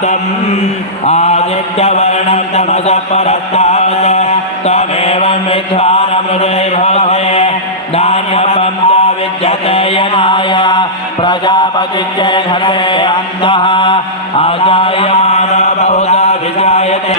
शान्तम् आदित्यवर्णं तमसः परस्तात् तमेवं विद्वानमृतैर्भवे नान्यपं विद्यते यनाय प्रजापतित्यै घटे अन्तः अजायमान बहुधा विजायते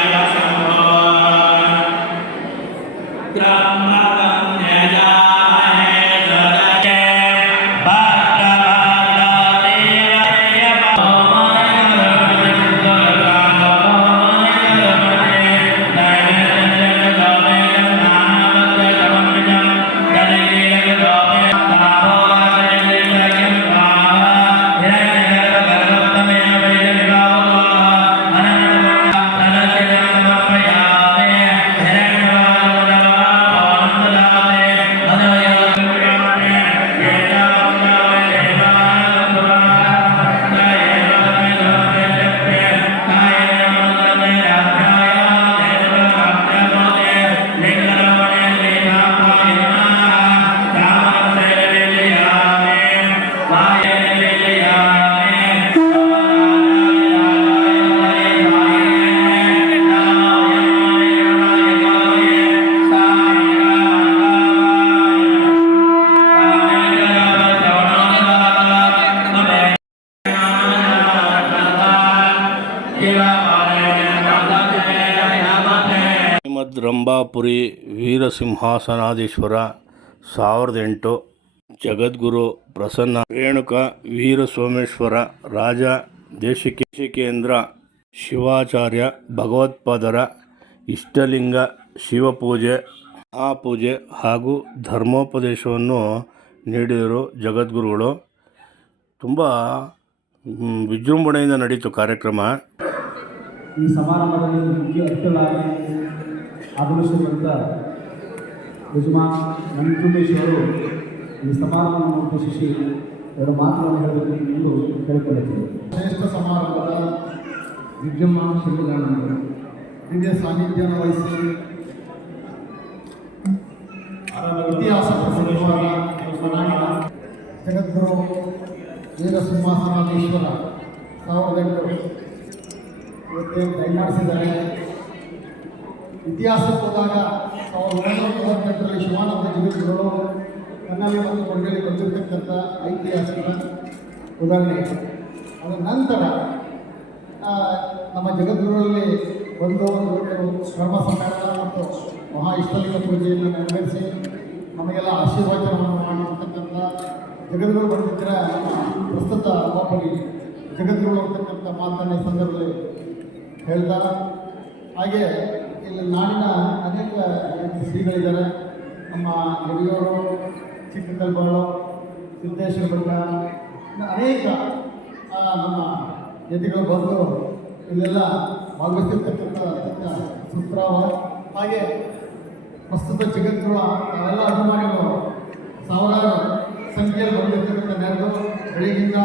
ರಂಭಾಪುರಿ ವೀರಸಿಂಹಾಸನಾಧೀಶ್ವರ 1008 ಜಗದ್ಗುರು ಪ್ರಸನ್ನ ರೇಣುಕ ವೀರಸೋಮೇಶ್ವರ ರಾಜ ದೇಶಿಕೇಂದ್ರ ಶಿವಾಚಾರ್ಯ ಭಗವತ್ಪಾದರ ಇಷ್ಟಲಿಂಗ ಶಿವಪೂಜೆ ಮಹಾಪೂಜೆ ಹಾಗೂ ಧರ್ಮೋಪದೇಶವನ್ನು ನೀಡಿದರು ಜಗದ್ಗುರುಗಳು. ತುಂಬ ವಿಜೃಂಭಣೆಯಿಂದ ನಡೀತು ಕಾರ್ಯಕ್ರಮ. ಈ ಸಮಾರಂಭದಲ್ಲಿ ಮುಖ್ಯ ಅತಿಥಿಗಳಾಗಿ ಆಗಮಿಸಿರುವಂಥ ಯಜಮಾನ್ ನಂಜುಂಡೇಶ್ವರು ಈ ಸಮಾರಂಭವನ್ನು ಉದ್ದೇಶಿಸಿ ಎರಡು ಮಾತುಗಳನ್ನು ಹೇಳಬೇಕು ಎಂದು ಕೇಳಿಕೊಳ್ಳುತ್ತೇವೆ. ಶ್ರೇಷ್ಠ ಸಮಾರಂಭದ ವಿದ್ಯಮಾನ ಶಿಲ್ಪಗಳನ್ನು ದಿವ್ಯ ಸಾನ್ನಿಧ್ಯವನ್ನು ವಹಿಸಿ ಇತಿಹಾಸ ಪ್ರಸಿದ್ಧವಾದ ಜಗದ್ಗುರು ವೀರಸಿಂಹಾಸನಾಧೀಶ್ವರ 1008 ಇವತ್ತೇನು ದಯಮಾಡಿಸಿದ್ದಾರೆ. ಇತಿಹಾಸಕ್ಕೆ ಹೋದಾಗ 1938ರಲ್ಲಿ ಶಿವಾನಂದ ಜಗದ್ಗುರುಗಳು ಕನ್ನಡಿ ಮತ್ತು ಕೊಂಡಲ್ಲಿ ಬಂದಿರತಕ್ಕಂಥ ಐತಿಹಾಸಿಕ ಉದಾಹರಣೆ. ಅದರ ನಂತರ ನಮ್ಮ ಜಗದ್ಗುರುಗಳಲ್ಲಿ ಒಂದು ಶ್ರಮ ಸಮ್ಮೇಳನ ಮತ್ತು ಮಹಾ ಇಷ್ಟಲಿಂಗ ಪೂಜೆಯನ್ನು ನೆರವೇರಿಸಿ ನಮಗೆಲ್ಲ ಆಶೀರ್ವಾದವನ್ನು ಮಾಡಿರ್ತಕ್ಕಂಥ ಜಗದ್ಗುರು ಬಂದಿದ್ದರೆ ಪ್ರಸ್ತುತ ಒಬ್ಬರಿ ಜಗದ್ಗುರು ಅಂತಕ್ಕಂಥ ಮಾತನ್ನ ಈ ಸಂದರ್ಭದಲ್ಲಿ ಹೇಳ್ತಾರೆ. ಹಾಗೆ ಇಲ್ಲಿ ನಾಡಿನ ಅನೇಕ ಶ್ರೀಗಳಿದ್ದಾರೆ. ನಮ್ಮ ಯಡಿಯೂರು, ಚಿಕ್ಕಕಲ್ಬಾಳು, ಸಿದ್ದೇಶ್ವರ ಬೆಟ್ಟ, ಅನೇಕ ನಮ್ಮ ಯತಿಗಳು ಬಂದು ಇಲ್ಲೆಲ್ಲ ಭಾಗವಹಿಸಿರ್ತಕ್ಕಂಥ ಅತ್ಯಂತ ಸುಪ್ರಾವ. ಹಾಗೆ ಪ್ರಸ್ತುತ ಜಗದ್ಗುರು ನಾವೆಲ್ಲ ಅಭಿಮಾನಿಗಳು ಸಾವಿರಾರು ಸಂಖ್ಯೆಯಲ್ಲಿ ಬಂದಿರ್ತಕ್ಕಂಥ ನೆರವು ಬೆಳಗ್ಗಿಂದ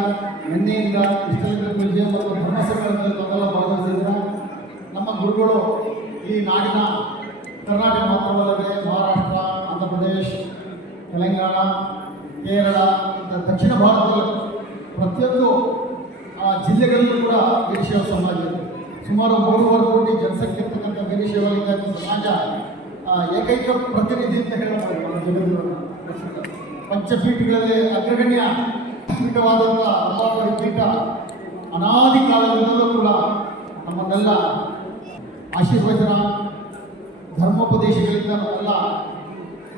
ನಿನ್ನೆಯಿಂದ ಇಷ್ಟಲಿಂಗ ಪೂಜೆ ಮತ್ತು ಧರ್ಮಸಭೆಗಳಲ್ಲಿ ನಾವೆಲ್ಲ ಭಾಗವಹಿಸಿದ್ರೆ ನಮ್ಮ ಗುರುಗಳು ಈ ನಾಡಿನ ಕರ್ನಾಟಕ ಮಾತ್ರವಲ್ಲದೆ ಮಹಾರಾಷ್ಟ್ರ, ಆಂಧ್ರ ಪ್ರದೇಶ, ತೆಲಂಗಾಣ, ಕೇರಳ ದಕ್ಷಿಣ ಭಾರತದ ಪ್ರತಿಯೊಂದು ಜಿಲ್ಲೆಗಳಲ್ಲೂ ಕೂಡ ವೀರಶೈವ ಸಮಾಜ ಇದೆ. ಸುಮಾರು 3.5 ಕೋಟಿ ಜನಸಂಖ್ಯೆ ಇರ್ತಕ್ಕಂಥ ವೀರಶೈವ ಲಿಂಗಾಯತ ಸಮಾಜ ಏಕೈಕ ಪ್ರತಿನಿಧಿ ಅಂತ ಹೇಳಬಹುದು. ನಮ್ಮ ಜಗದ್ಗುರು ಪಂಚಪೀಠಗಳಲ್ಲಿ ಅಗ್ರಗಣ್ಯ ಪೀಠವಾದಂಥ ರಂಭಾಪುರಿ ಪೀಠ ಅನಾದಿ ಕಾಲದಿಂದಲೂ ಕೂಡ ನಮ್ಮನ್ನೆಲ್ಲ ಆಶೀರ್ವಚನ ಧರ್ಮೋಪದೇಶಗಳಿಂದ ನಮ್ಮೆಲ್ಲ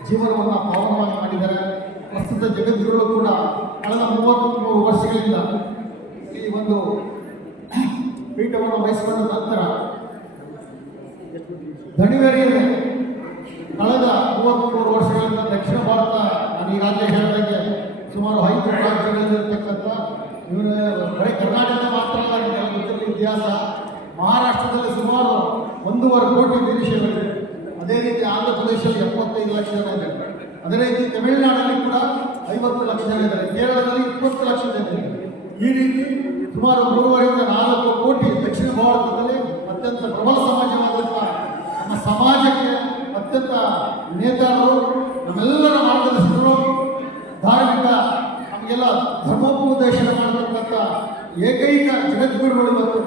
ಜೀವನವನ್ನು ಪಾವನವಾಗಿ ಮಾಡಿದ್ದಾರೆ. ಪ್ರಸ್ತುತ ಜಗದ್ಗುರುಗಳು ಕೂಡ ಕಳೆದ 33 ವರ್ಷಗಳಿಂದ ಈ ಒಂದು ಪೀಠವನ್ನು ವಹಿಸಿಕೊಂಡ ನಂತರ ದಣಿವೇರಿಯಲ್ಲಿ ಕಳೆದ 33 ವರ್ಷಗಳಿಂದ ದಕ್ಷಿಣ ಭಾರತ, ನಾನು ಈಗಾಗಲೇ ಹೇಳಿದಂಗೆ ಸುಮಾರು 5 ರಾಜ್ಯಗಳಲ್ಲಿರ್ತಕ್ಕಂಥ ಬರೀ ಕರ್ನಾಟಕ ಮಾತ್ರ ಅಲ್ಲ, ಇತಿಹಾಸ ಮಹಾರಾಷ್ಟ್ರದಲ್ಲಿ ಸುಮಾರು 1.5 ಕೋಟಿ ವೀರಶೈವರಿದೆ. ಅದೇ ರೀತಿ ಆಂಧ್ರ ಪ್ರದೇಶದಲ್ಲಿ 75 ಲಕ್ಷ ಜನ ಇದ್ದಾರೆ. ಅದೇ ರೀತಿ ತಮಿಳುನಾಡಲ್ಲಿ ಕೂಡ 50 ಲಕ್ಷ ಜನ ಇದ್ದಾರೆ. ಕೇರಳದಲ್ಲಿ 20 ಲಕ್ಷ ಜನ ಇದ್ದಾರೆ. ಈ ರೀತಿ ಸುಮಾರು 3.5-4 ಕೋಟಿ ದಕ್ಷಿಣ ಭಾರತದಲ್ಲಿ ಅತ್ಯಂತ ಪ್ರಬಲ ಸಮಾಜವಾದಂಥ ನಮ್ಮ ಸಮಾಜಕ್ಕೆ ಅತ್ಯಂತ ನೇತಾರರು, ನಮ್ಮೆಲ್ಲರ ಮಾರ್ಗದರ್ಶಕರು, ಧಾರ್ಮಿಕ ನಮಗೆಲ್ಲ ಧರ್ಮೋಪದೇಶ ಮಾಡತಕ್ಕಂಥ ಏಕೈಕ ಜಗದ್ಗುರುಗಳು ಇವತ್ತು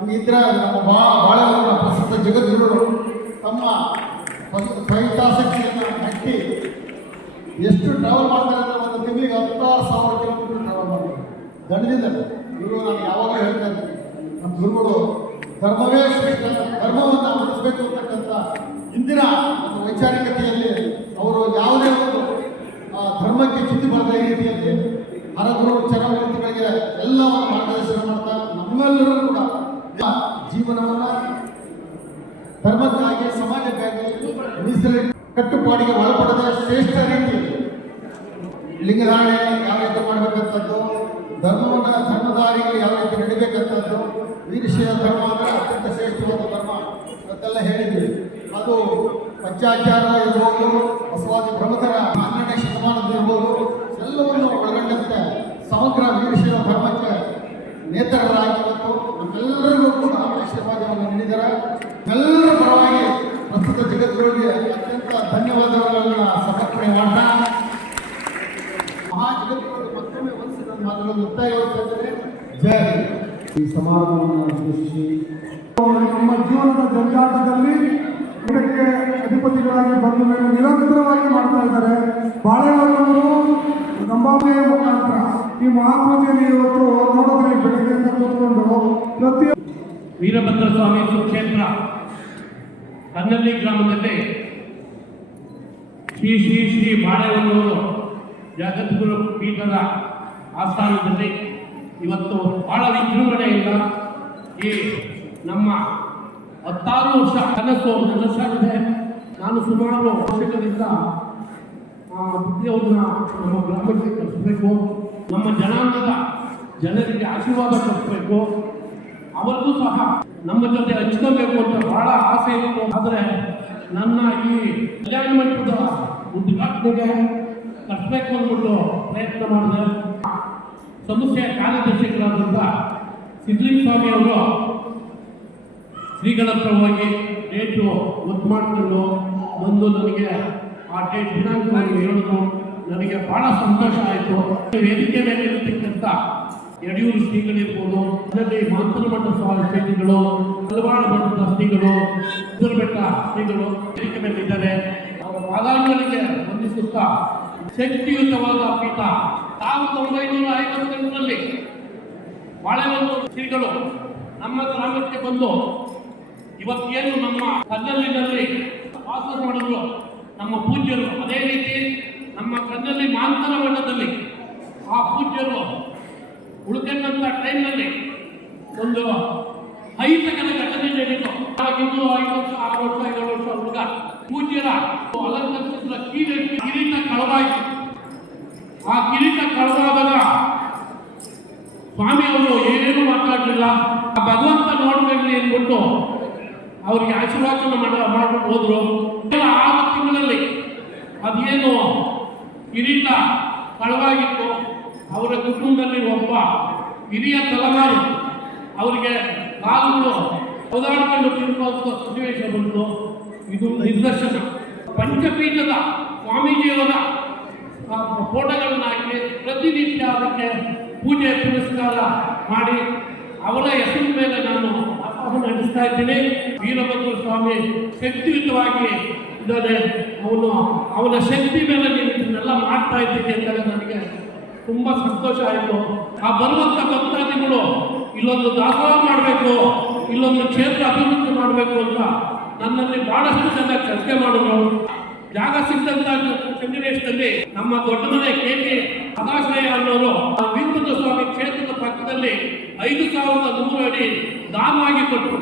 ನಮಗಿದ್ರ ನಮ್ಮ ಬಾಳೆಹೊನ್ನೂರಿನ ಪ್ರಸಿದ್ಧ ಜಗದ್ಗುರುಗಳು ತಮ್ಮ ಸ್ವಹಿತಾಸಕ್ತಿಯನ್ನು ಮೆಟ್ಟಿ ಎಷ್ಟು ಟ್ರಾವೆಲ್ ಮಾಡ್ತಾರೆ ಅಂದರೆ ಒಂದು ತಿಂಗಳಿಗೆ 16,000 ಕಿಲೋಮೀಟರ್ ಟ್ರಾವೆಲ್ ಮಾಡ್ತಾರೆ ದಂಡದಿಂದ. ಇವರು ನಾನು ಯಾವಾಗಲೂ ಹೇಳ್ತಾ ಇದ್ದೀನಿ, ನಮ್ಮ ಗುರುಗಳು ಧರ್ಮವೇ ಶ್ರೇಷ್ಠ, ಧರ್ಮವನ್ನು ಉಳಿಸಬೇಕು ಅಂತಕ್ಕಂಥ ಇಂದಿನ ಒಂದು ವೈಚಾರಿಕತೆಯಲ್ಲಿ ಅವರು ಯಾವುದೇ ಒಂದು ಧರ್ಮಕ್ಕೆ ಚ್ಯುತಿ ಬರದ ರೀತಿಯಲ್ಲಿ ಹರಗುರು ಚರಮೂರ್ತಿಗಳಿಗೆ ಎಲ್ಲವನ್ನು ಮಾರ್ಗದರ್ಶನ ಮಾಡ್ತಾ ನಮ್ಮೆಲ್ಲರೂ ಕೂಡ ಜೀವನವನ್ನು ಧರ್ಮಕ್ಕಾಗಿ ಸಮಾಜಕ್ಕಾಗಿ ಮೀಸಲಿಟ್ಟು ಕಟ್ಟುಪಾಡಿಗೆ ಒಳಪಡದ ಶ್ರೇಷ್ಠ ರೀತಿಯಲ್ಲಿ ಲಿಂಗಧಾರಣೆ ಯಾವ ರೀತಿ ಮಾಡಬೇಕಂಥದ್ದು, ಧರ್ಮದಾರಿಗೆ ಯಾವ ರೀತಿ ನಡಿಬೇಕಂಥದ್ದು, ವೀರಶೈವ ಧರ್ಮ ಅಂದರೆ ಅತ್ಯಂತ ಶ್ರೇಷ್ಠವಾದ ಧರ್ಮ ಅಂತೆಲ್ಲ ಹೇಳಿದ್ವಿ. ಅದು ಪಂಚಾಚಾರ ಇರ್ಬೋದು, ಬಸವಾದಿ ಪ್ರಮುಖರ 12ನೇ ಶತಮಾನದಿರ್ಬೋದು, ಎಲ್ಲವನ್ನು ಒಳಗೊಂಡಂತೆ ಸಮಗ್ರ ವೀರಶೈವ ಧರ್ಮಕ್ಕೆ ನೇತರರಾಗಿ ಇವತ್ತು ನಮ್ಮೆಲ್ಲರಿಗೂ ಕೂಡ ಆಶೀರ್ವಾದವನ್ನು ನೀಡಿದ್ದಾರೆ. ಎಲ್ಲರ ಪರವಾಗಿ ಪ್ರಸ್ತುತ ಜಗದ್ಗುರುಗೆ ಅತ್ಯಂತ ಧನ್ಯವಾದಗಳನ್ನು ಸಮರ್ಪಣೆ ಮಾಡ್ತಾ ಮಹಾ ಜಗದ್ಗುರು ಮತ್ತೊಮ್ಮೆ ವಂದಿಸಿದ ಮಾತುಗಳನ್ನು ಒತ್ತಾಯಿಸುತ್ತಿದ್ದಾರೆ. ಜೈ. ಈ ಸಮಾರಂಭವನ್ನು ಉದ್ದೇಶಿಸಿ ನಮ್ಮ ಜೀವನದ ಜಂಜಾಟದಲ್ಲಿ ಇದಕ್ಕೆ ಅಧಿಪತಿಗಳಾಗಿ ಬಂದ ಮೇಲೆ ನಿರಂತರವಾಗಿ ಮಾಡ್ತಾ ಇದ್ದಾರೆ. ಬಾಳೆಹೊನ್ನೂರು ನಂಬಾಂಬೆಯ ಮುಖಾಂತರ ಈ ಮಹಾಪೂಜೆಯಲ್ಲಿ ಇವತ್ತು ನೋಡಿದ್ರೆ ಬೆಳಗ್ಗೆಯಿಂದ ಕೂತ್ಕೊಂಡು ಪ್ರತಿ ವೀರಭದ್ರ ಸ್ವಾಮಿ ಸುಕ್ಷೇತ್ರ ಕನ್ನಳ್ಳಿ ಗ್ರಾಮದಲ್ಲಿ ಶ್ರೀ ಶ್ರೀ ಶ್ರೀ ಬಾಳೆಹೊನ್ನೂರು ಜಗದ್ಗುರು ಪೀಠದ ಆಸ್ಥಾನದಲ್ಲಿ ಇವತ್ತು ಬಹಳ ವಿಜೃಂಭಣೆಯಿಂದ ಈ ನಮ್ಮ 16 ವರ್ಷ ಕನಸು ನನಸಾಗಿದೆ. ನಾನು ಸುಮಾರು ವರ್ಷಗಳಿಂದ ಬುದ್ಧಿಯವ್ರನ್ನ ನಮ್ಮ ಗ್ರಾಮಕ್ಕೆ ಕಳಿಸಬೇಕು, ನಮ್ಮ ಜನಾಂಗದ ಜನರಿಗೆ ಆಶೀರ್ವಾದ ಕೊಡಿಸಬೇಕು, ಅವರಿಗೂ ಸಹ ನಮ್ಮ ಜೊತೆ ಹಂಚ್ಕೋಬೇಕು ಅಂತ ಬಹಳ ಆಸೆ ಇತ್ತು. ಆದರೆ ನನ್ನ ಈ ಕಲ್ಯಾಣ ಮಂಟಪದ ಉದ್ಘಾಟನೆಗೆ ಕಟ್ಟಬೇಕು ಅಂದ್ಬಿಟ್ಟು ಪ್ರಯತ್ನ ಮಾಡಿದೆ. ಸಂಸ್ಥೆಯ ಕಾರ್ಯದರ್ಶಿಗಳಾದಂಥ ಸಿದ್ಧಲಿಂಗ ಸ್ವಾಮಿ ಅವರು ಶ್ರೀಗಳ ಹತ್ರ ಹೋಗಿ ಡೇಟು ಒತ್ತು ಮಾಡಿಕೊಂಡು ಬಂದು ನನಗೆ ಆ ಡೇಟ್ ದಿನಾಂಕವನ್ನು ಹೇಳಿದ್ರು. ನನಗೆ ಬಹಳ ಸಂತೋಷ ಆಯಿತು. ವೇದಿಕೆ ಮೇಲೆ ಇರತಕ್ಕಂಥ ಯಡಿಯೂರು ಶ್ರೀಗಳಿರ್ಬೋದು, ಅದರಲ್ಲಿ ಮಂತ್ರಮಠ ಸ್ವಾಮಿ ಶ್ರೀಗಳು, ಹಲವಾರು ಮಠದ ಶ್ರೀಗಳು, ಬೆಟ್ಟ ಶ್ರೀಗಳು ವೇದಿಕೆ ಮೇಲೆ ಇದ್ದಾರೆ. ಅವರ ಪಾದಾಂಗಗಳಿಗೆ ವಂದಿಸುತ್ತಾ ಶಕ್ತಿಯುತವಾದ ಪೀಠ 1958ರಲ್ಲಿ ಬಾಳೆಹೊನ್ನೂರು ಶ್ರೀಗಳು ನಮ್ಮ ಗ್ರಾಮಕ್ಕೆ ಬಂದು ಇವತ್ತೇನು ನಮ್ಮ ಕನ್ನಲ್ಲಿನಲ್ಲಿ ವಾಸ ಮಾಡಿದ್ರು ನಮ್ಮ ಪೂಜ್ಯರು, ಅದೇ ರೀತಿ ನಮ್ಮ ಕನ್ನಲ್ಲಿ ಮಾಂತರ ಮಠದಲ್ಲಿ ಆ ಪೂಜ್ಯರು ಉಳ್ಕೊಂಡಂಥ ಟೈಮ್ನಲ್ಲಿ ಒಂದು ಅಹಿತಕರ ಘಟನೆ ನಡೀತು. ಆಗಿದ್ದು 5 ವರ್ಷ 6 ವರ್ಷ 7 ವರ್ಷ ಹುಡುಗ ಪೂಜ್ಯರ ಅಲಂಕರಿಸಿದ ಕಿರೀಟ ಕಳವಾಯಿತು. ಆ ಕಿರೀಟ ಕಳವಾದಾಗ ಸ್ವಾಮಿಯವರು ಏನೇನು ಮಾತಾಡಲಿಲ್ಲ. ಭಗವಂತ ನೋಡ್ಬೇಕಲಿ ಅಂದ್ಬಿಟ್ಟು ಅವರಿಗೆ ಆಶೀರ್ವಾದ ಮಾಡ್ಬಿಟ್ಟು ಹೋದ್ರು. 6 ತಿಂಗಳಲ್ಲಿ ಅದೇನು ಕಿರೀಟ ಕಳವಾಗಿತ್ತು. ಅವರ ಕುಟುಂಬದಲ್ಲಿ ಒಬ್ಬ ಹಿರಿಯ ತಲೆಮಾರು ಅವರಿಗೆ ಕಾಲುಗಳು ಓದಾಡ್ಕೊಂಡು ತಿರುಗುವಂಥ ಸನ್ನಿವೇಶ ಬಂತು. ಇದು ನಿದರ್ಶನ. ಪಂಚಪೀಠದ ಸ್ವಾಮೀಜಿಯವರ ಫೋಟೋಗಳನ್ನು ಹಾಕಿ ಪ್ರತಿನಿತ್ಯ ಅದಕ್ಕೆ ಪೂಜೆ ಪುರಸ್ಕಾರ ಮಾಡಿ ಅವರ ಹೆಸರು ಮೇಲೆ ನಾನು ಆಹ್ವಾನ ನಡೆಸ್ತಾ ಇದ್ದೀನಿ. ವೀರಭದ್ರ ಸ್ವಾಮಿ ಶಕ್ತಿಯುತವಾಗಿ ಇದ್ದಾರೆ. ಅವನ ಶಕ್ತಿ ಮೇಲೆ ನೀವು ಇದನ್ನೆಲ್ಲ ಮಾಡ್ತಾ ಇದ್ದೀನಿ ಅಂತ ನನಗೆ ತುಂಬ ಸಂತೋಷ ಆಯಿತು. ಆ ಬರುವಂಥ ಭಕ್ತಾದಿಗಳು ಇಲ್ಲೊಂದು ದಾಸೋಹ ಮಾಡಬೇಕು, ಇಲ್ಲೊಂದು ಕ್ಷೇತ್ರ ಅಭಿವೃದ್ಧಿ ಮಾಡಬೇಕು ಅಂತ ನನ್ನಲ್ಲಿ ಬಹಳಷ್ಟು ಜನ ಚರ್ಚೆ ಮಾಡಿದ್ರು. ಜಾಗ ಸಿಕ್ಕಂತ ಸನ್ನಿವೇಶದಲ್ಲಿ ನಮ್ಮ ದೊಡ್ಡ ಮನೆ KK ಸದಾಶ್ರಯ ಅನ್ನೋರು ವೀರಭದ್ರ ಸ್ವಾಮಿ ಕ್ಷೇತ್ರದ ಪಕ್ಕದಲ್ಲಿ 5,100 ಅಡಿ ದಾನವಾಗಿ ಕೊಟ್ಟರು.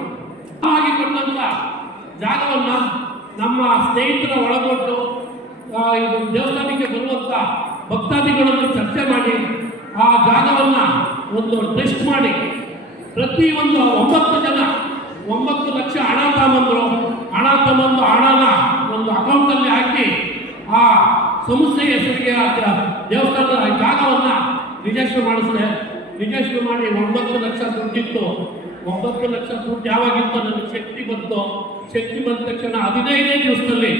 ದಾನವಾಗಿ ಕೊಟ್ಟಂತ ಜಾಗವನ್ನ ನಮ್ಮ ಸ್ನೇಹಿತರ ಒಳಗೊಂಡು ಇದು ದೇವಸ್ಥಾನಕ್ಕೆ ಬರುವಂತ ಭಕ್ತಾದಿಗಳನ್ನು ಚರ್ಚೆ ಮಾಡಿ ಆ ಜಾಗವನ್ನ ಒಂದು ಟೆಸ್ಟ್ ಮಾಡಿ ಪ್ರತಿ ಒಂದು 9 ಜನ 9 ಲಕ್ಷ ಹಣ ತಗೊಂಬಂದ್ರು. ಹಣನ ಒಂದು ಅಕೌಂಟಲ್ಲಿ ಹಾಕಿ ಆ ಸಂಸ್ಥೆ ಹೆಸರಿಗೆ ದೇವಸ್ಥಾನದ ಜಾಗವನ್ನು ರಿಜಿಸ್ಟರ್ ಮಾಡಿಸಿದೆ. ರಿಜಿಸ್ಟರ್ ಮಾಡಿ 9 ಲಕ್ಷ ದುಡ್ಡಿತ್ತು. 9 ಲಕ್ಷ ದುಡ್ಡು ಯಾವಾಗಿತ್ತು ನನಗೆ ಶಕ್ತಿ ಬಂತು. ಶಕ್ತಿ ಬಂದ ತಕ್ಷಣ 15 ದಿವಸದಲ್ಲಿ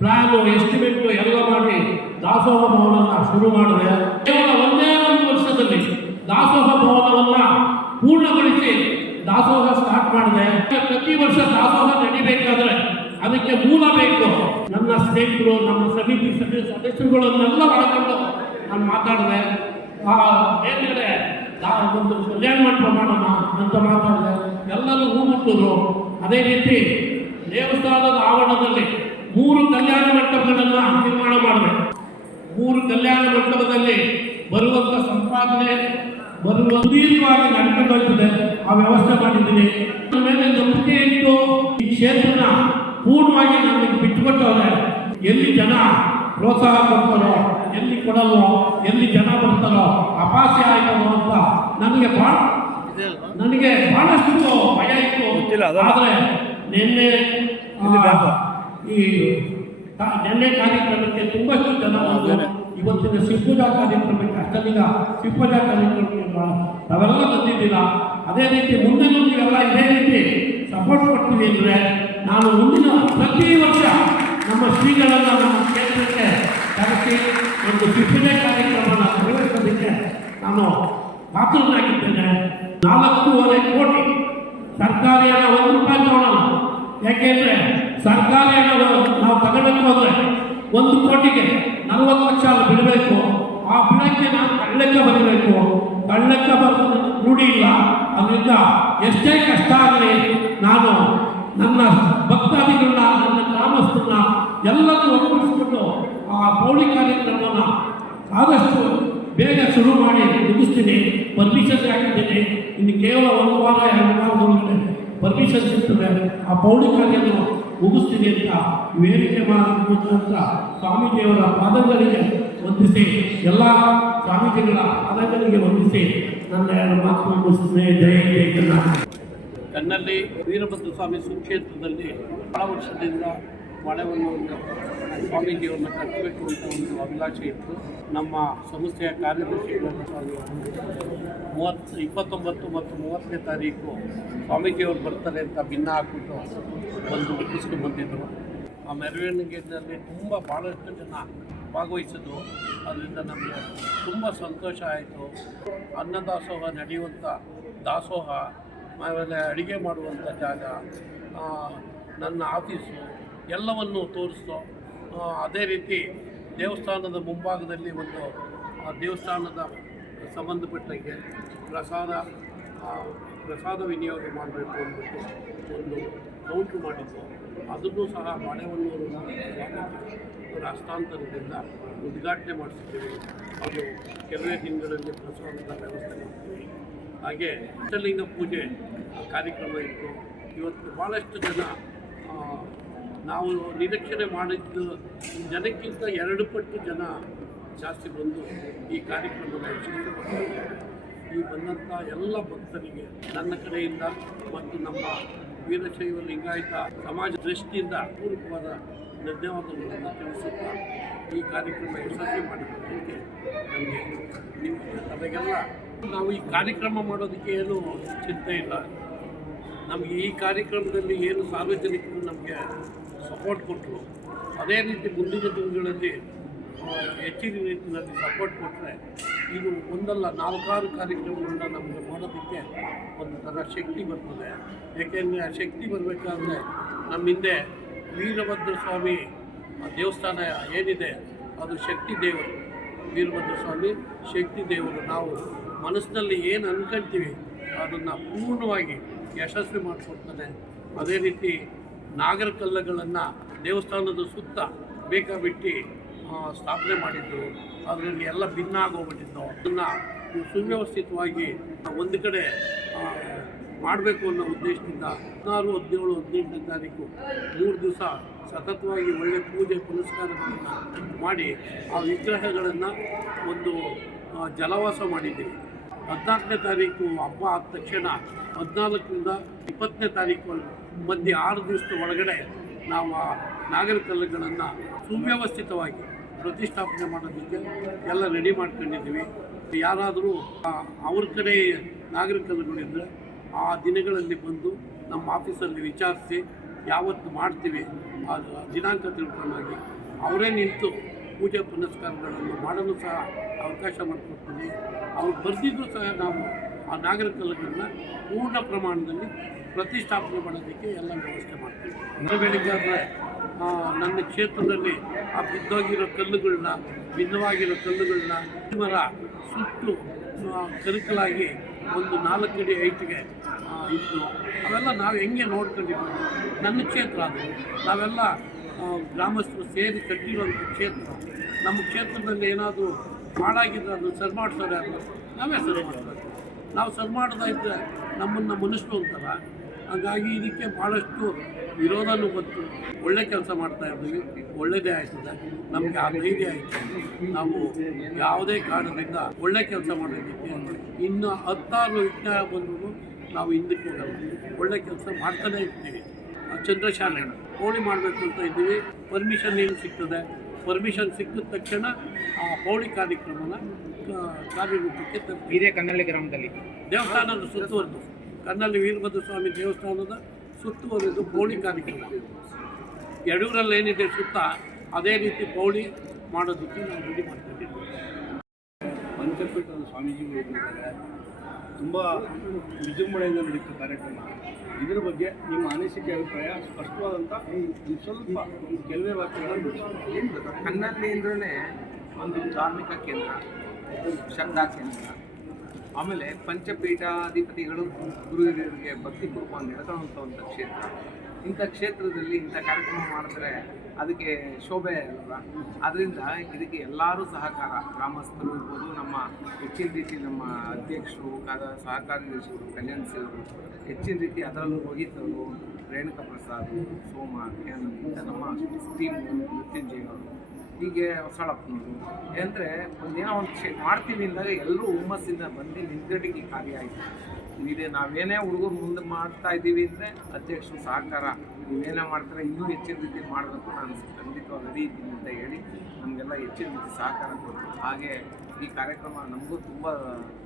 ಪ್ಲಾನು ಎಸ್ಟಿಮೇಟು ಎಲ್ಲ ಮಾಡಿ ದಾಸೋಹ ಭವನವನ್ನು ಶುರು ಮಾಡಿದೆ. ಕೇವಲ ಒಂದೇ 1 ವರ್ಷದಲ್ಲಿ ದಾಸೋಹ ಭವನವನ್ನು ಪೂರ್ಣಗೊಳಿಸಿ ದಾಸೋಹ ಸ್ಟಾರ್ಟ್ ಮಾಡಿದೆ. ಪ್ರತಿ ವರ್ಷ ದಾಸೋಹ ನಡಿಬೇಕಾದ್ರೆ ಅದಕ್ಕೆ ಮೂಲ ಬೇಕು. ನನ್ನ ಸ್ನೇಹಿತರು, ನಮ್ಮ ಸಮಿತಿ ಸದಸ್ಯರುಗಳನ್ನೆಲ್ಲ ಒಳಗೊಂಡು ನಾನು ಮಾತಾಡಿದೆ. ಮೇಲ್ಗಡೆ ಒಂದು ಕಲ್ಯಾಣ ಮಂಟಪ ಮಾಡೋಣ ಅಂತ ಮಾತಾಡಿದೆ. ಎಲ್ಲರೂ ಹೂ ಮುಟ್ಟಿದ್ರು. ಅದೇ ರೀತಿ ದೇವಸ್ಥಾನದ ಆವರಣದಲ್ಲಿ 3 ಕಲ್ಯಾಣ ಮಂಟಪಗಳನ್ನು ನಿರ್ಮಾಣ ಮಾಡಬೇಕು. 3 ಕಲ್ಯಾಣ ಮಂಟಪದಲ್ಲಿ ಬರುವಂಥ ಸಂಪಾದನೆ ದೀರ್ಘವಾಗಿ ನಡ್ಕೊಂಡು ಹೋಗ್ತದೆ. ಆ ವ್ಯವಸ್ಥೆ ಮಾಡಿದ್ದೀನಿ. ನನ್ನ ಮೇಲೆ ನಂಬಿಕೆ ಇಟ್ಟು ಈ ಕ್ಷೇತ್ರನ ಪೂರ್ಣವಾಗಿ ನನಗೆ ಬಿಟ್ಟುಕೊಟ್ಟವ್ರೆ. ಎಲ್ಲಿ ಜನ ಪ್ರೋತ್ಸಾಹ ಕೊಡ್ತಾರೋ, ಎಲ್ಲಿ ಕೊಡಲ್ವೋ, ಎಲ್ಲಿ ಜನ ಬರ್ತಾರೋ, ಅಪಾಸ್ಯ ಆಯ್ತಾರೋ ಅಂತ ನನಗೆ ಬಹಳಷ್ಟು ಭಯ ಇತ್ತು. ಆದರೆ ನಿನ್ನೆ ಕಾರ್ಯಕ್ರಮಕ್ಕೆ ತುಂಬಷ್ಟು ಜನ ಬಂದು ಇವತ್ತಿನ ಶಿವಪೂಜಾ ಕಾರ್ಯಕ್ರಮಕ್ಕೆ ಅಷ್ಟಲ್ಲಿಗ ಶಿವಪೂಜಾ ಕಾರ್ಯಕ್ರಮಕ್ಕೆ ನಾವೆಲ್ಲ ಬಂದಿದ್ದೀರ. ಅದೇ ರೀತಿ ಮುಂದೆ ನೀವೆಲ್ಲ ಇದೇ ರೀತಿ ಸಪೋರ್ಟ್ ಕೊಡ್ತೀವಿ ಅಂದರೆ ನಾನು ಮುಂದಿನ ಪ್ರತಿ ವರ್ಷ ನಮ್ಮ ಶ್ರೀಗಳನ್ನು ನಮ್ಮ ಕ್ಷೇತ್ರಕ್ಕೆ ಕರೆಸಿ ಒಂದು ಶಿವಪೂಜೆ ಕಾರ್ಯಕ್ರಮನ ನಿರ್ವಹಿಸೋದಕ್ಕೆ ನಾನು ಕಾತುರನಾಗಿದ್ದೇನೆ. 4.5 ಕೋಟಿ ಸರ್ಕಾರಿ ಹಣ 1 ರೂಪಾಯಿ ತಗೊಳ್ಳಲ್ಲ. ಯಾಕೆಂದರೆ ಸರ್ಕಾರಿ ಹಣ ನಾವು ತಗೋಬೇಕು ಹೋದರೆ 1 ಕೋಟಿಗೆ 40 ಲಕ್ಷ ಬಿಡಬೇಕು. ಆ ಬಿಡಕ್ಕೆ ನಾನು ಕಳ್ಳಕ್ಕ ಬರಬೇಕು. ಕಳ್ಳಕ್ಕ ಬರೋದು ರೂಢಿ ಇಲ್ಲ. ಅದರಿಂದ ಎಷ್ಟೇ ಕಷ್ಟ ಆಗಲಿ ನಾನು ನನ್ನ ಭಕ್ತಾದಿಗಳನ್ನ, ನನ್ನ ಗ್ರಾಮಸ್ಥರನ್ನ ಎಲ್ಲರೂ ಒಪ್ಪಿಸಿಕೊಂಡು ಆ ಪೌಳಿ ಕಾರ್ಯಕ್ರಮವನ್ನು ಆದಷ್ಟು ಬೇಗ ಶುರು ಮಾಡಿ ಮುಗಿಸ್ತೀನಿ. ಪರ್ಮಿಷನ್ ಹಾಕಿದ್ದೀನಿ. ಇನ್ನು ಕೇವಲ 1 ವಾರ 2 ವಾರದೊಳಗೆ ಪರ್ಮಿಷನ್ ಸಿಗ್ತದೆ. ಆ ಪೌಳಿ ಕಾರ್ಯವನ್ನು ಮುಗಿಸ್ತೀನಿ ಅಂತ ವೇದಿಕೆ ಮಾಡುವಂಥ ಸ್ವಾಮೀಜಿಯವರ ಪಾದಗಳಿಗೆ ವಂದಿಸಿ, ಎಲ್ಲ ಸ್ವಾಮೀಜಿಗಳ ಪಾದಗಳಿಗೆ ವಂದಿಸಿ ನನ್ನ 2 ಮಾತು ಮುಗಿಸ್ತೇನೆ. ಜೈ ಜೈ ಕರ್ನಾಟಕ. ಕಣ್ಣಲ್ಲಿ ವೀರಭದ್ರ ಸ್ವಾಮಿ ಸುಕ್ಷೇತ್ರದಲ್ಲಿ ಬಹಳ ವರ್ಷದಿಂದ ಮಳೆವನ್ನು ಸ್ವಾಮೀಜಿಯವ್ರನ್ನ ಕಟ್ಟಬೇಕು ಅಂತ ಒಂದು ಅಭಿಲಾಷೆ ಇತ್ತು. ನಮ್ಮ ಸಂಸ್ಥೆಯ ಕಾರ್ಯದರ್ಶಿಗಳನ್ನು 29 ಮತ್ತು 30ನೇ ತಾರೀಕು ಸ್ವಾಮೀಜಿಯವರು ಬರ್ತಾರೆ ಅಂತ ಭಿನ್ನ ಹಾಕ್ಬಿಟ್ಟು ಒಂದು ಒಪ್ಪಿಸ್ಕೊಂಡು ಬಂದಿದ್ದರು. ಆ ಮೆರವಣಿಗೆಯಲ್ಲಿ ಭಾಳಷ್ಟು ಜನ ಭಾಗವಹಿಸಿದ್ರು. ಅದರಿಂದ ನಮಗೆ ತುಂಬ ಸಂತೋಷ ಆಯಿತು. ಅನ್ನದಾಸೋಹ ನಡೆಯುವಂಥ ದಾಸೋಹ, ಆಮೇಲೆ ಅಡುಗೆ ಮಾಡುವಂಥ ಜಾಗ, ನನ್ನ ಆಫೀಸು ಎಲ್ಲವನ್ನು ತೋರಿಸ್ತು. ಅದೇ ರೀತಿ ದೇವಸ್ಥಾನದ ಮುಂಭಾಗದಲ್ಲಿ ಒಂದು ದೇವಸ್ಥಾನದ ಸಂಬಂಧಪಟ್ಟಂಗೆ ಪ್ರಸಾದ ವಿನಿಯೋಗ ಮಾಡಬೇಕು ಅಂದ್ಬಿಟ್ಟು ಒಂದು ಕೌಂಟ್ರು ಮಾಡಿದ್ದು. ಅದನ್ನು ಸಹ ಮಳೆವನ್ನೂರು ಹಸ್ತಾಂತರದಿಂದ ಉದ್ಘಾಟನೆ ಮಾಡಿಸಿದ್ದೀವಿ. ಅದು ಕೆಲವೇ ದಿನಗಳಲ್ಲಿ ಪ್ರಸಾದದ ವ್ಯವಸ್ಥೆ ಮಾಡ್ತೀವಿ. ಹಾಗೆ ಇಷ್ಟಲಿಂಗ ಪೂಜೆ ಕಾರ್ಯಕ್ರಮ ಇತ್ತು. ಇವತ್ತು ಭಾಳಷ್ಟು ಜನ ನಾವು ನಿರೀಕ್ಷಣೆ ಮಾಡಿದ್ದು ಜನಕ್ಕಿಂತ 2 ಪಟ್ಟು ಜನ ಜಾಸ್ತಿ ಬಂದು ಈ ಕಾರ್ಯಕ್ರಮದ ಯಶಸ್ವಿಯಾಗಿದೆ. ಈ ಬಂದಂಥ ಎಲ್ಲ ಭಕ್ತರಿಗೆ ನನ್ನ ಕಡೆಯಿಂದ ಮತ್ತು ನಮ್ಮ ವೀರಶೈವ ಲಿಂಗಾಯತ ಸಮಾಜ ದೃಷ್ಟಿಯಿಂದ ಪೂರ್ವಕವಾದ ಧನ್ಯವಾದಗಳನ್ನು ತಿಳಿಸುತ್ತಾ ಈ ಕಾರ್ಯಕ್ರಮ ಯಶಸ್ವಿ ಮಾಡಿದ್ದಕ್ಕೆ ನಮಗೆಲ್ಲ ನಾವು ಈ ಕಾರ್ಯಕ್ರಮ ಮಾಡೋದಕ್ಕೆ ಏನು ಚಿಂತೆ ಇಲ್ಲ. ನಮಗೆ ಈ ಕಾರ್ಯಕ್ರಮದಲ್ಲಿ ಏನು ಸಾರ್ವಜನಿಕರು ನಮಗೆ ಸಪೋರ್ಟ್ ಕೊಟ್ಟರು, ಅದೇ ರೀತಿ ಮುಂದಿನ ದಿನಗಳಲ್ಲಿ ಹೆಚ್ಚಿನ ರೀತಿಯಲ್ಲಿ ಸಪೋರ್ಟ್ ಕೊಟ್ಟರೆ ಇದು ಒಂದಲ್ಲ 4-6 ಕಾರ್ಯಕ್ರಮಗಳನ್ನ ನಮಗೆ ಮಾಡೋದಕ್ಕೆ ಒಂದು ಥರ ಶಕ್ತಿ ಬರ್ತದೆ. ಏಕೆಂದರೆ ಆ ಶಕ್ತಿ ಬರಬೇಕಾದ್ರೆ ನಮ್ಮ ಹಿಂದೆ ವೀರಭದ್ರ ಸ್ವಾಮಿ ದೇವಸ್ಥಾನ ಏನಿದೆ ಅದು ಶಕ್ತಿ ದೇವರು. ವೀರಭದ್ರ ಸ್ವಾಮಿ ಶಕ್ತಿ ದೇವರು. ನಾವು ಮನಸ್ಸಿನಲ್ಲಿ ಏನು ಅಂದ್ಕೊಳ್ತೀವಿ ಅದನ್ನು ಪೂರ್ಣವಾಗಿ ಯಶಸ್ವಿ ಮಾಡಿಕೊಡ್ತಾನೆ. ಅದೇ ರೀತಿ ನಾಗರಕಲ್ಲುಗಳನ್ನು ದೇವಸ್ಥಾನದ ಸುತ್ತ ಬೇಕಾಬಿಟ್ಟು ಸ್ಥಾಪನೆ ಮಾಡಿದ್ದು, ಅದರಲ್ಲಿ ಎಲ್ಲ ಭಿನ್ನ ಆಗೋಗ್ಬಿಟ್ಟಿದ್ದು. ಅದನ್ನು ಸುವ್ಯವಸ್ಥಿತವಾಗಿ ಒಂದು ಕಡೆ ಮಾಡಬೇಕು ಅನ್ನೋ ಉದ್ದೇಶದಿಂದ 16, 17, 18ನೇ ತಾರೀಕು 3 ದಿವಸ ಸತತವಾಗಿ ಒಳ್ಳೆಯ ಪೂಜೆ ಪುನಸ್ಕಾರಗಳನ್ನು ಮಾಡಿ ಆ ವಿಗ್ರಹಗಳನ್ನು ಒಂದು ಜಲವಾಸ ಮಾಡಿದ್ದೀವಿ. 14ನೇ ತಾರೀಕು ಹಬ್ಬ ಆದ ತಕ್ಷಣ 14ರಿಂದ 20ನೇ ತಾರೀಕು ಮಧ್ಯೆ 6 ದಿವಸದ ಒಳಗಡೆ ನಾವು ಆ ನಾಗರಕಲ್ಲುಗಳನ್ನು ಸುವ್ಯವಸ್ಥಿತವಾಗಿ ಪ್ರತಿಷ್ಠಾಪನೆ ಮಾಡೋದಕ್ಕೆ ಎಲ್ಲ ರೆಡಿ ಮಾಡ್ಕೊಂಡಿದ್ದೀವಿ. ಯಾರಾದರೂ ಅವ್ರ ಕಡೆ ನಾಗರಕಲ್ಲುಗಳಿದ್ದರೆ ಆ ದಿನಗಳಲ್ಲಿ ಬಂದು ನಮ್ಮ ಆಫೀಸಲ್ಲಿ ವಿಚಾರಿಸಿ ಯಾವತ್ತು ಮಾಡ್ತೀವಿ ಆ ದಿನಾಂಕ ತಿಳ್ಕೊಂಡಾಗಿ ಅವರೇ ನಿಂತು ಪೂಜೆ ಪುನಸ್ಕಾರಗಳನ್ನು ಮಾಡಲು ಸಹ ಅವಕಾಶ ಮಾಡಿಕೊಡ್ತೀನಿ. ಅವ್ರು ಬರ್ದಿದ್ದು ಸಹ ನಾವು ಆ ನಾಗರಿಕಲ್ಲುಗಳನ್ನ ಪೂರ್ಣ ಪ್ರಮಾಣದಲ್ಲಿ ಪ್ರತಿಷ್ಠಾಪನೆ ಮಾಡೋದಕ್ಕೆ ಎಲ್ಲ ವ್ಯವಸ್ಥೆ ಮಾಡ್ತೀವಿ. ಬೆಳಿಗ್ಗೆ ನನ್ನ ಕ್ಷೇತ್ರದಲ್ಲಿ ಆ ಬಿದ್ದೋಗಿರೋ ಕಲ್ಲುಗಳನ್ನ, ಭಿನ್ನವಾಗಿರೋ ಕಲ್ಲುಗಳನ್ನ ಮರ ಸುಟ್ಟು ಕರಕಲಾಗಿ ಒಂದು 4 ಅಡಿ ಹೈಟ್ಗೆ ಇತ್ತು. ಅವೆಲ್ಲ ನಾವು ಹೆಂಗೆ ನೋಡ್ಕೊಂಡಿದ್ದೀವಿ. ನನ್ನ ಕ್ಷೇತ್ರ ಅದು, ನಾವೆಲ್ಲ ಗ್ರಾಮಸ್ಥರು ಸೇರಿ ಕಟ್ಟಿರುವಂಥ ಕ್ಷೇತ್ರ. ನಮ್ಮ ಕ್ಷೇತ್ರದಲ್ಲಿ ಏನಾದರೂ ಹಾಳಾಗಿದ್ರೆ ಅದು ಸರಿ ಮಾಡ್ತಾರೆ, ಅದು ನಾವೇ ಸರಿ ಮಾಡ್ತಾರೆ. ನಾವು ಸರಿ ಮಾಡದ ಇದ್ದರೆ ನಮ್ಮನ್ನು ಮನುಷ್ಯರು ಅಂತಾರ. ಹಾಗಾಗಿ ಇದಕ್ಕೆ ಭಾಳಷ್ಟು ವಿರೋಧನೂ ಬಂತು. ಒಳ್ಳೆ ಕೆಲಸ ಮಾಡ್ತಾ ಇದ್ದೀವಿ, ಒಳ್ಳೆಯದೇ ಆಯ್ತದೆ. ನಮಗೆ ಆ ಧೈರ್ಯ ಆಯಿತು. ನಾವು ಯಾವುದೇ ಕಾರಣದಿಂದ ಒಳ್ಳೆ ಕೆಲಸ ಮಾಡೋದಕ್ಕೆ ಇನ್ನು 16 ವಿಜ್ಞಾನ ಬಂದರೂ ನಾವು ಹಿಂದಕ್ಕೆ ಹೋಗಲ್ಲ. ಒಳ್ಳೆ ಕೆಲಸ ಮಾಡ್ತಾನೇ ಇರ್ತೀವಿ. ಚಂದ್ರಶಾಲೆ ಪೌಳಿ ಮಾಡಬೇಕು ಅಂತ ಇದ್ದೀವಿ. ಪರ್ಮಿಷನ್ ಏನು ಸಿಗ್ತದೆ, ಪರ್ಮಿಷನ್ ಸಿಕ್ಕಿದ ತಕ್ಷಣ ಆ ಪೌಳಿ ಕಾರ್ಯಕ್ರಮನ ಕಾರ್ಯರೂಪಕ್ಕೆ ತರ್ತೀವಿ. ಇದೇ ಕನ್ನಳ್ಳಿ ಗ್ರಾಮದಲ್ಲಿ ದೇವಸ್ಥಾನದ ಸುತ್ತುವರೆದು, ಕನ್ನಳ್ಳಿ ವೀರಭದ್ರ ಸ್ವಾಮಿ ದೇವಸ್ಥಾನದ ಸುತ್ತುವರೆದು ಪೌಳಿ ಕಾರ್ಯಕ್ರಮ. ಯಡೂರಲ್ಲಿ ಏನಿದೆ ಸುತ್ತ, ಅದೇ ರೀತಿ ಪೌಳಿ ಮಾಡೋದಕ್ಕೆ ನಾವು ರೆಡಿ ಮಾಡ್ತಿದ್ದೀವಿ. ಪಂಚಪೀಠದ ಸ್ವಾಮೀಜಿಗಳು ಬಂದಿದ್ದಾರೆ. ತುಂಬ ವಿಜೃಂಭಣೆಯಿಂದ ನಡೀತು ಕಾರ್ಯಕ್ರಮ. ಇದರ ಬಗ್ಗೆ ನಿಮ್ಮ ಅನಿಸಿಕೆ, ಅಭಿಪ್ರಾಯ ಸ್ಪಷ್ಟವಾದಂಥ ಸ್ವಲ್ಪ ಕೆಲವೇ ವಾಕ್ಯಗಳನ್ನು ಕನ್ನಳ್ಳಿ ಅಂದ್ರೆ ಒಂದು ಧಾರ್ಮಿಕ ಕೇಂದ್ರ, ಶ್ರದ್ಧಾ ಕೇಂದ್ರ. ಆಮೇಲೆ ಪಂಚಪೀಠಾಧಿಪತಿಗಳು ಗುರು ಹಿರಿಯರಿಗೆ ಭಕ್ತಿಪೂರ್ವಕ ನಡೆದುವಂಥ ಒಂದು ಕ್ಷೇತ್ರ. ಇಂಥ ಕ್ಷೇತ್ರದಲ್ಲಿ ಇಂಥ ಕಾರ್ಯಕ್ರಮ ಮಾಡಿದ್ರೆ ಅದಕ್ಕೆ ಶೋಭೆ ಅಲ್ವಾ. ಅದರಿಂದ ಇದಕ್ಕೆ ಎಲ್ಲರೂ ಸಹಕಾರ, ಗ್ರಾಮಸ್ಥರು ಇರ್ಬೋದು, ನಮ್ಮ ಹೆಚ್ಚಿನ ರೀತಿ ನಮ್ಮ ಅಧ್ಯಕ್ಷರು, ಸಹಕಾರಿ ನಿರ್ದೇಶಕರು, ಕಲ್ಯಾಣ್ ಸಿಂಗ್ ಹೆಚ್ಚಿನ ರೀತಿ ಅದರಲ್ಲೂ ರೋಹಿತರು, ರೇಣುಕಾ ಪ್ರಸಾದ್, ಸೋಮ, ಇಂಥ ನಮ್ಮ ಟೀಮ್, ಮೃತ್ಯುಂಜಯ ಅವರು, ಹೀಗೆ ಹೊಸಳಪ್ಪನವರು. ಅಂದರೆ ಒಂದೇನೋ ಒಂದು ಮಾಡ್ತೀವಿ ಅಂದಾಗ ಎಲ್ಲರೂ ಹುಮ್ಮಸ್ಸಿಂದ ಬಂದು ನಿಂತ್ಕಟ್ಟಿಗೆ ಕಾರ್ಯ ಆಯಿತು. ಇದೆ ನಾವೇನೇ ಹುಡುಗರು ಮುಂದೆ ಮಾಡ್ತಾ ಇದ್ದೀವಿ ಅಂದರೆ ಅಧ್ಯಕ್ಷರು ಸಹಕಾರ, ನೀವೇನೇ ಮಾಡ್ತಾರೆ ಇನ್ನೂ ಹೆಚ್ಚಿನ ರೀತಿ ಮಾಡಬೇಕು, ನಾನು ಖಂಡಿತವಾಗಿ ರೆಡಿ ಇದ್ದೀನಿ ಅಂತ ಹೇಳಿ ನಮಗೆಲ್ಲ ಹೆಚ್ಚಿನ ರೀತಿ ಸಹಕಾರ ಕೊಟ್ಟರು. ಹಾಗೆ ಈ ಕಾರ್ಯಕ್ರಮ ನಮಗೂ ತುಂಬ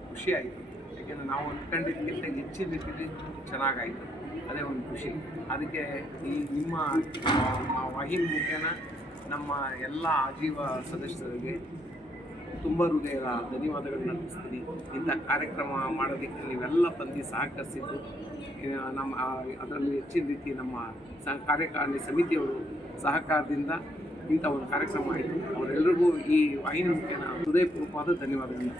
ಖುಷಿಯಾಯಿತು. ಯಾಕೆಂದರೆ ನಾವು ಅಂದ್ಕೊಂಡಿದ್ದಕ್ಕಿಂತ ಹೆಚ್ಚಿನ ರೀತಿಯಲ್ಲಿ ಚೆನ್ನಾಗಾಯಿತು. ಅದೇ ಒಂದು ಖುಷಿ. ಅದಕ್ಕೆ ಈ ನಿಮ್ಮ ವಾಹಿನಿ ಮುಖೇನ ನಮ್ಮ ಎಲ್ಲ ಆಜೀವ ಸದಸ್ಯರಿಗೆ ತುಂಬ ಹೃದಯದ ಧನ್ಯವಾದಗಳನ್ನ ಅರ್ಪಿಸ್ತೀನಿ. ಇಂಥ ಕಾರ್ಯಕ್ರಮ ಮಾಡೋದಕ್ಕೆ ನೀವೆಲ್ಲ ಬಂದು ಸಹಕರಿಸಿದ್ದು, ನಮ್ಮ ಅದರಲ್ಲಿ ಹೆಚ್ಚಿನ ರೀತಿ ನಮ್ಮ ಕಾರ್ಯಕಾರಿಣಿ ಸಮಿತಿಯವರು ಸಹಕಾರದಿಂದ ಇಂಥ ಒಂದು ಕಾರ್ಯಕ್ರಮ ಆಯಿತು. ಅವರೆಲ್ಲರಿಗೂ ಈ ವಾಹಿನಿ ಮುಖೇನ ಹೃದಯಪೂರ್ವಕವಾದ ಧನ್ಯವಾದಗಳು.